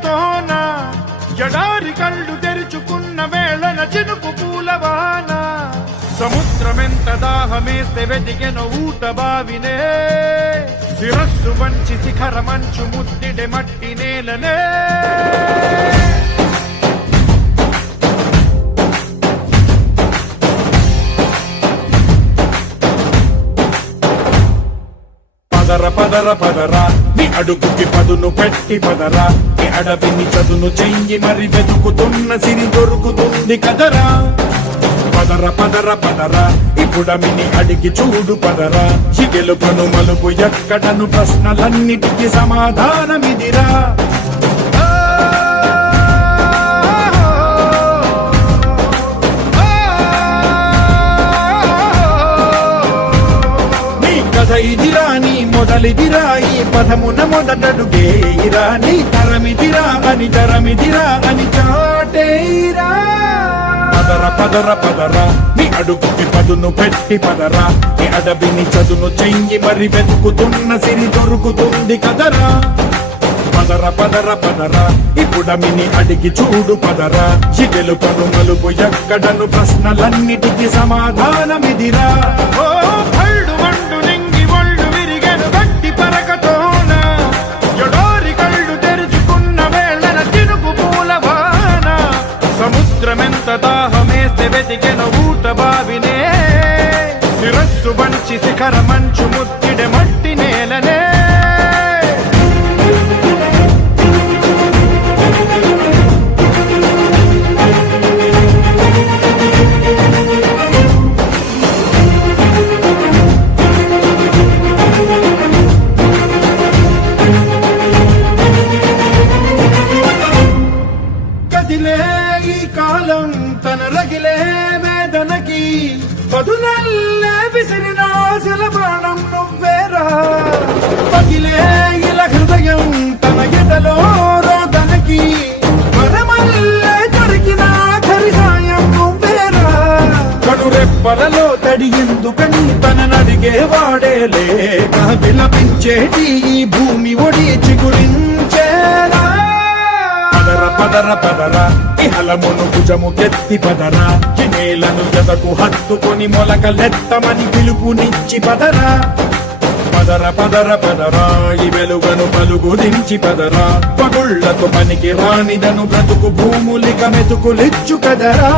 పరకతోన జడారి కళ్ళు తెరుచుకున్న వేళన చినుకు పూలవాన సముద్రమెంత దాహమేస్తే వెతికెన ఊట బావినే శిరస్సు వంచి శిఖర మంచు ముద్దిడే మట్టి నేలనే పదర పదర పదరా నీ అడుగుకి పదును పెట్టి పదరా నీ అడవిని చదును చెయ్యి మరి వెతుకుతున్న సిరి దొరుకుతుంది కదరా పదర పదర పదరా ఇప్పుడమిని అడిగి చూడు పదరా గెలుపను మలుపు ఎక్కడను ప్రశ్నలన్నిటికీ సమాధానమిదిరా ఇదిరా నీ మొదలిదిరా ఈ పదమున మొదటడుగేయిరా నీ తరమిదిరా అని చాటేరా పదర పదర పదరా నీ అడుగుకి పదును పెట్టి పదరా నీ అడవిని చదును చెయ్యి మరి వెతుకుతున్న సిరి దొరుకుతుంది కదరా పదర పదర పదరా ఇప్పుడమిని అడిగి చూడు పదరా గెలుపను మలుపు ఎక్కడను ప్రశ్నలన్నిటికీ సమాధానమిదిరా సముద్రమెంత దాహమేస్తే వెతికెన ఊట బావినే శిరస్సు వంచి శిఖర మంచు ముద్దిడే మట్టి నేలనే ఈ కాలం తన రగిలే వేదనకి పదునల్లే విసిరిన ఆశల బాణం నువ్వేరా పగిలే ఇలా హృదయం తన ఎదలో రోదనకి పరమల్లే దొరికిన ఆఖరి సాయం నువ్వేరా కడురెప్పలలో తడి ఎందుకని తన నడిగే వాడే లేక విలపించేటి ఈ భూమి ఒడి చిగురించేరా పదర పదరా ఇహలమును భుజము కెత్తి పదరా నేలను జతకు హత్తుకొని మొలకలెత్తమని పిలుపునిచ్చి పదరా పదర పదర పదరా ఈ వెలుగను పలుగు దించి పదరా పగుళ్లకు పనికి రానిదను బ్రతుకు భూములిక మెతుకులిచ్చు కదరా